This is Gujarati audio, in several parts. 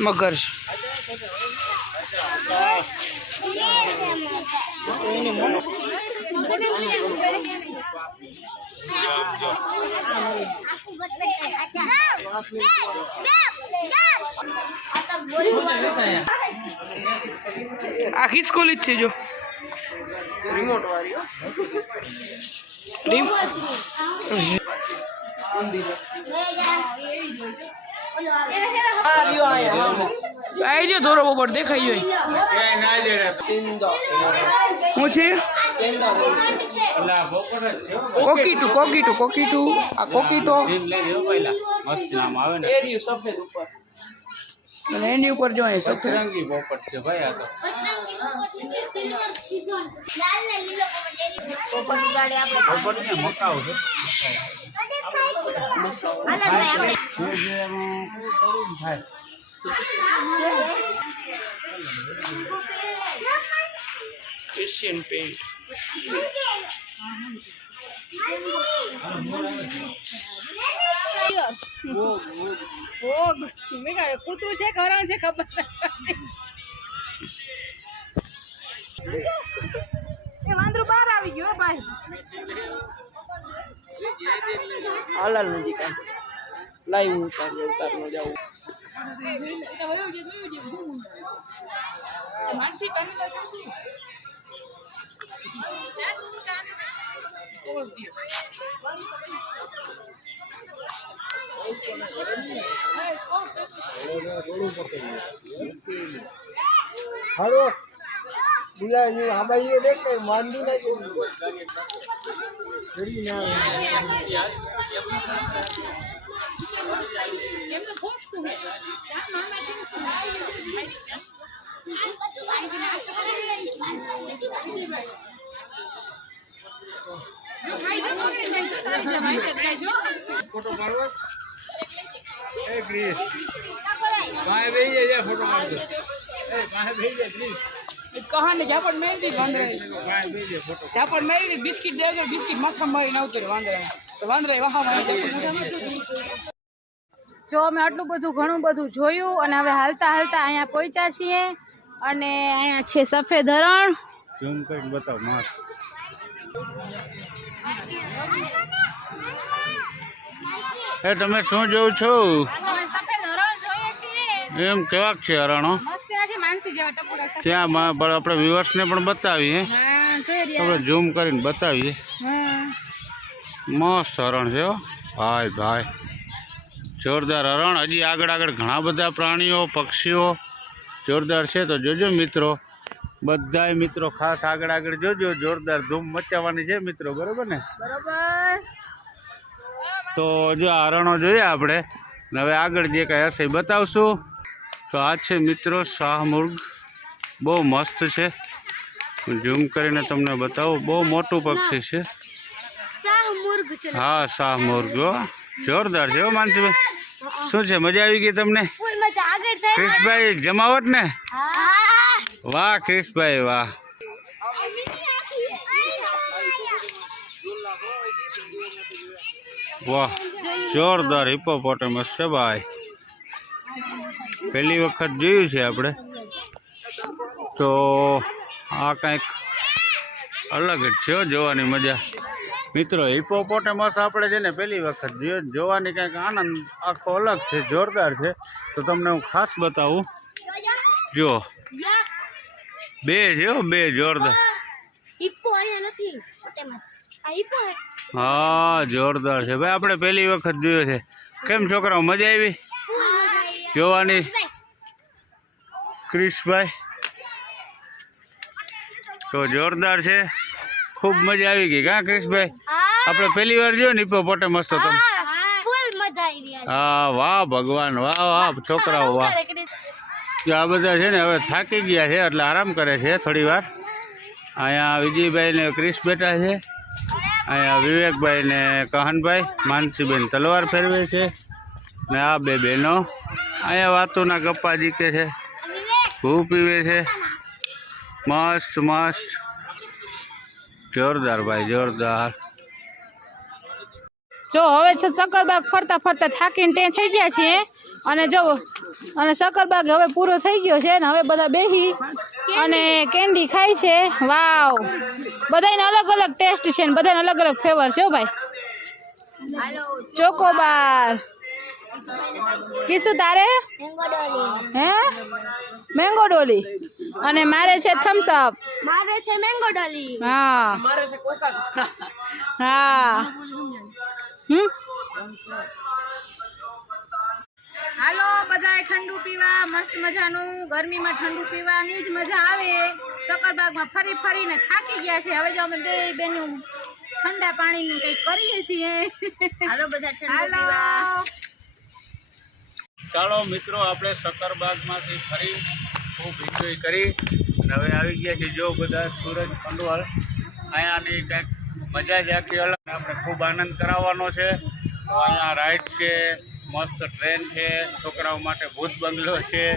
મગર આખી સ્કૂલ જ છે જો રિમોટ વાળી હો. રીમ આ રહ્યો અહીંયા હા. આવી જો થોડો બપોર દેખાઈ જોઈ સિંધો. હું છે સિંધો બોલ છે. કોકીટું કોકીટું કોકીટું આ કોકીટો એ રહ્યું સફેદ ઉપર અને એની ઉપર જો અહીં સફેદ રંગી પોપટ છે ભાઈ આ તો પોપટ ને મકાઉ છે જે જે એનું શરૂ થાય એશિયન પેન્ટ ભોગ મેં કહ્યું કૂતરું છે કે હરણ છે ખબર એ વાંદરું બહાર આવી ગયો હો ભાઈ. હાલાલ નજીક આમ. લાઈવ ઉતાર ઉતારનો જાવું હાલો બીજા જે આબાઈ એ દેખ કઈ માંડી ના કે જડી ના એમ તો ફોસતું હોય. ત્યાં મામા છે ને શું લાવી જો ખાઈ જો પકડી જાય તો તારી જેમ આવી જાય જો ફોટો પાડવો એ ગ્રીસ પાસે બેહી જાય જા ફોટો પાડજો. એ પાસે બેહી જાય ગ્રીસ કહાને ઝાપડ મેળી દીધી ફોટો ઝાપડ મેળી દીધી બિસ્કિટ દેજો બિસ્કિટ માથા મારીને આવતો રહ્યો વાંદરા તો વાંદરાએ વાહા જો અમે આટલું બધું ઘણું બધું જોયું અને હવે હાલતા હાલતા અહીંયા પહોંચ્યા છીએ અને અહીંયા છે સફેદ હરણ. ઝૂમ કરીને બતાવ મસ્ત એ તમે શું જોઉં છો? અમે સફેદ હરણ જોઈએ છીએ. એમ કેવાક છે હરણો? જેવા ટપુડા. ત્યાં પણ આપણે વ્યુઅર્સને પણ બતાવીએ. આપણે ઝૂમ કરીને બતાવીએ. મસ્ત હરણ છે ભાઈ ભાઈ. જોરદાર હરણ. હજી આગળ આગળ ઘણા બધા પ્રાણીઓ પક્ષીઓ જોરદાર છે. તો જોજો મિત્રો બધાય મિત્રો ખાસ આગળ આગળ જોજો. જોરદાર ધૂમ મચાવવાની છે મિત્રો બરોબર ને? બરોબર. તો જો આ હરણો જોઈએ આપણે. હવે આગળ જે કંઈ હશે બતાવશું. તો આ છે મિત્રો શાહમુર્ગ બહુ મસ્ત છે. ઝૂમ કરીને તમને બતાવું. બહુ મોટું પક્ષી છે. હા શાહમુર્ગ. જોરદાર છે હો માનસીભાઈ શું છે મજા આવી ગઈ તમને? ક્રિશભાઈ જમાવટ ને? વાહ ક્રિશભાઈ વાહ. વાહ જોરદાર હિપોપોટેમસ છે ભાઈ. પહેલી વખત જોયું છે આપણે. તો આ કંઈક અલગ જ છે જોવાની મજા. મિત્રો હિપોપોટેમસ આપણે છે ને પહેલી વખત જોવાની કંઈક આનંદ આખો અલગ છે જોરદાર છે. તો તમને હું ખાસ બતાવું. જો બે જો બે જોરદાર. હા જોરદાર છે. ભાઈ આપણે પહેલી વખત જોયો છે. કેમ છોકરાઓ મજા આવી? જોવાની. ક્રિશભાઈ. તો જોરદાર છે. ખૂબ મજા આવી ગઈ કાં ક્રિશભાઈ? આપણે પહેલી વાર જોયો ને હિપોપોટેમસ તો. તમે હા. વાહ ભગવાન વાહ વાહ છોકરાઓ વાહ. આ બધા છે ને હવે થાકી ગયા છે એટલે આરામ કરે છે થોડી વાર. અહીંયા વિજયભાઈ ને ક્રિશ બેઠા છે. અહીંયા વિવેકભાઈ ને કહનભાઈ માનસીબેન તલવાર ફેરવે છે. ને આ બે બહેનો. અહીંયા વાતોના ગપ્પા જીકે છે. ભૂ પીવે છે. મસ્ત મસ્ત. જોરદાર ભાઈ જોરદાર. જો હવે છે સક્કરબાગ ફરતા ફરતા થાકીને ટે થઈ ગયા છીએ. અને જો અને સકરબાગ હવે પૂરો થઈ ગયો છે ને હવે બધા બેહી અને કેન્ડી ખાય છે. વાવ. બધાને અલગ અલગ ટેસ્ટ છે ને બધાને અલગ અલગ ફ્લેવર છે ભાઈ. ચોકોબાર કીશું તારે? હે? Mango dolly. અને મારે છે થમ્સ અપ મારે છે મેંગો ડોલી. હા. મારે છે કોકા હા. હમ? હાલો બધાએ ઠંડુ પીવા મસ્ત મજાનું. ગરમીમાં ઠંડુ પીવાની જ મજા આવે. સકરબાગમાં ફરી ફરીને થાકી ગયા છે. હવે જો અમે બે બેનું ઠંડા પાણીનું કંઈક કરીએ છીએ. હાલો બધા ઠંડુ પીવા. ચાલો મિત્રો, આપણે સકરબાગમાંથી ફરી ખૂબ એન્જોય કરી. હવે આવી ગયા છે જો બધા સૂરજ પંડવાળ. અહીંયાની કંઈક મજા જ આખી અલગ. આપણે ખૂબ આનંદ કરાવવાનો છે. અહીંયા રાઈડ છે, મસ્ત ટ્રેન છે, છોકરાઓ માટે ભૂત બંગલો છે.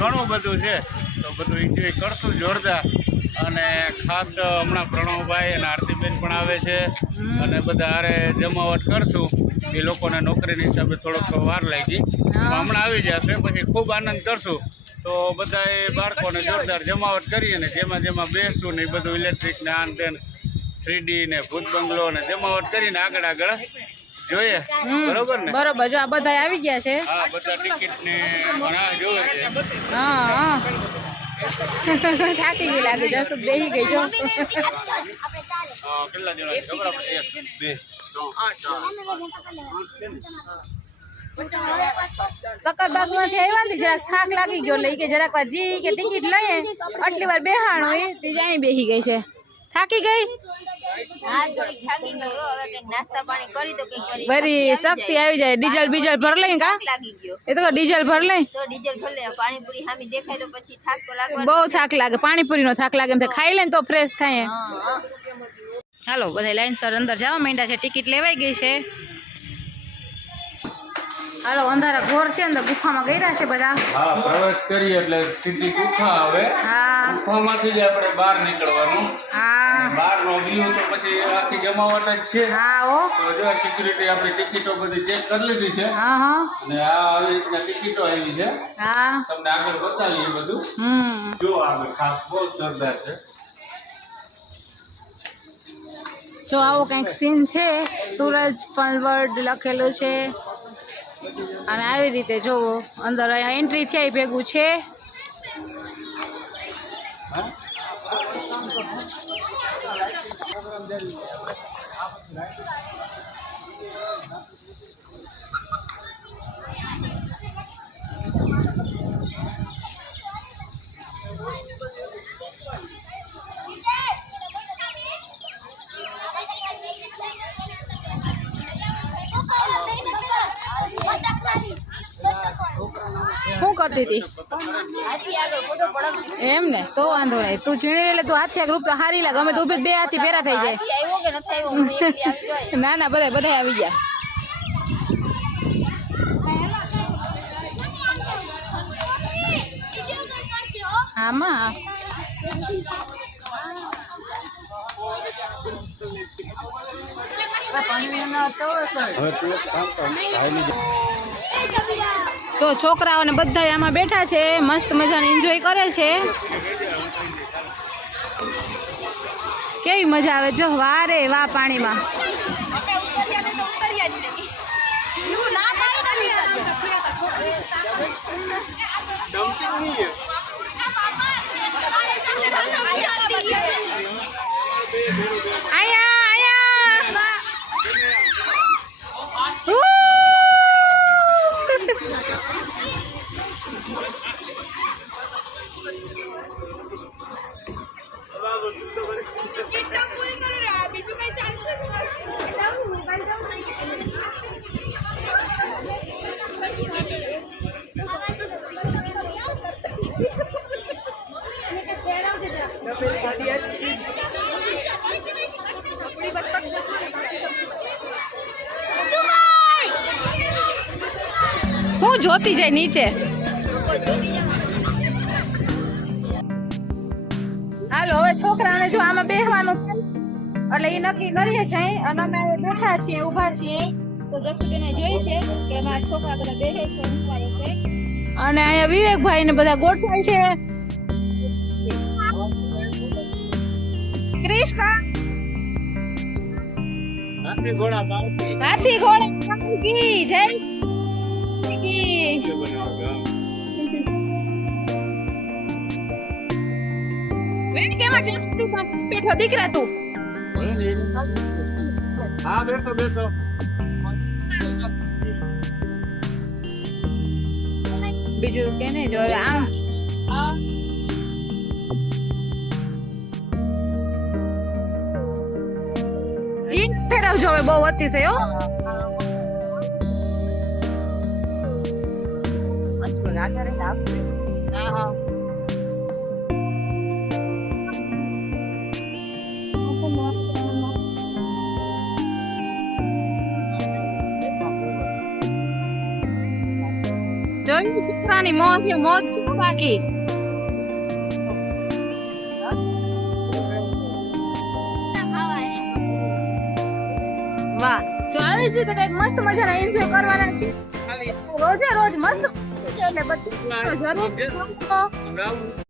ઘણું બધું છે. તો બધું એન્જોય કરશું જોરદાર. અને ખાસ હમણાં પ્રણવભાઈ અને આરતીબેન પણ આવે છે. અને બધા હારે જમાવટ કરશું. એ લોકોને નોકરીની હિસાબે થોડોક વાર લાગી. હમણાં આવી જશે પછી ખૂબ આનંદ કરશું. તો બધા એ બાળકોને જોરદાર જમાવટ કરીએ ને જેમાં જેમાં બેસું ને એ બધું ઇલેક્ટ્રિક ને આન તેન થ્રીડી ને ભૂત બંગલો ને જમાવટ કરીને આગળ આગળ જોઈએ. બરોબર ને? બરોબર. જો આ બધા આવી ગયા છે? હા બધા ટિકિટ ને રાહ જોવે છે. હા હા. થાકી ગઈ લાગે જસુ બેહી ગઈ જો. કેટલા જણા? ખબર આપણે? એક બે. ત્રણ સકરબાગમાંથી આવ્યા ને જરાક થાક લાગી ગયો એટલે ઈ કે જરાક વાર જી કે ટિકિટ લઈએ. આટલી વાર બેહાણો એ તે અહીં બેહી ગઈ છે. થાકી ગઈ? હા થોડીક થાકી ગઈ હો. હવે કંઈક નાસ્તા પાણી કરી તો કંઈક કરી બરી શક્તિ આવી જાય. ડીઝલ બીજલ ભર લઈ કા? થાક લાગી ગયો. એ તો કહું ડીઝલ ભર લઈ. તો ડીઝલ ભલે પાણીપુરી સામે દેખાય તો પછી થાક તો લાગવાનો બહુ થાક લાગે. પાણીપુરી નો થાક લાગે. એમ થાય ખાઈ લે ને તો ફ્રેશ થાય હા હા. હાલો બધા લાઇનસર અંદર જવા માંડ્યા છે. ટિકિટ લેવાઈ ગઈ છે. હાલો અંધારા ઘોર છે અંદર ગુફામાં ગયા છે બધા. હા પ્રવેશ કરીએ એટલે સીધી ગુફા આવે. હા. ગુફામાંથી જ આપણે બહાર નીકળવાનું. હા. બહાર નો વ્યૂ તો પછી આખી જમાવટ જ છે. હા ઓ તો જો સિક્યુરિટી આપણી ટિકિટો બધી ચેક કરી લીધી છે. હા હા. અને આ આવી રીતના ટિકિટો આવી છે. હા. તમને આગળ બતાવીએ બધું. હમ. જો આગળ ખાસ બહુ જોરદાર છે. જો આવો કંઈક સીન છે, સૂરજ પલવડ લખેલું છે. અને આવી રીતે જોવો અંદર અહીંયા એન્ટ્રી થઈ ભેગું છે. શું કરતી હતી? એમ ને? તો વાંધો નહીં. તું છીણી એટલે તું હાથી ગ્રુપ તો હારી લાગે. અમે તો ઊભી બે હાથી ભેરા થઈ જાય. ના ના બધા બધા આવી ગયા. આમાં? તો છોકરાઓને બધા આમાં બેઠા છે મસ્ત મજાને એન્જોય કરે છે. કેવી મજા આવે જો વારે વાહ પાણીમાં. આયા હું જોતી જાય નીચે. હાલો હવે છોકરાને જો આમાં બેહવાનું એટલે એ નક્કી કરીએ છીએ અને અમે બેઠા છીએ ઊભા છીએ. તો જસુબેને જોઈ છે કે અમારા છોકરા બધા બેસે છે ઊંઘવાય છે. અને અહીંયા વિવેકભાઈ ને બધા ગોઠવાય છે. કૃષ્ણ! હાથી ઘોડા કી જય કી વેણ કેમાં ચાકરી પાસે બેઠો દીકરા તું હા બેસો બેસો બીજું કે નહીં જો આમ ફેરવજો હવે, બહુ અતિશય, હો. જોઈ છોકરાની મોજ એ મોજ છે બાકી વાહ જો આવી જ રીતે કંઈક મસ્ત મજાના એન્જોય કરવાના છે રોજે રોજ મસ્ત એટલે બધું જરૂર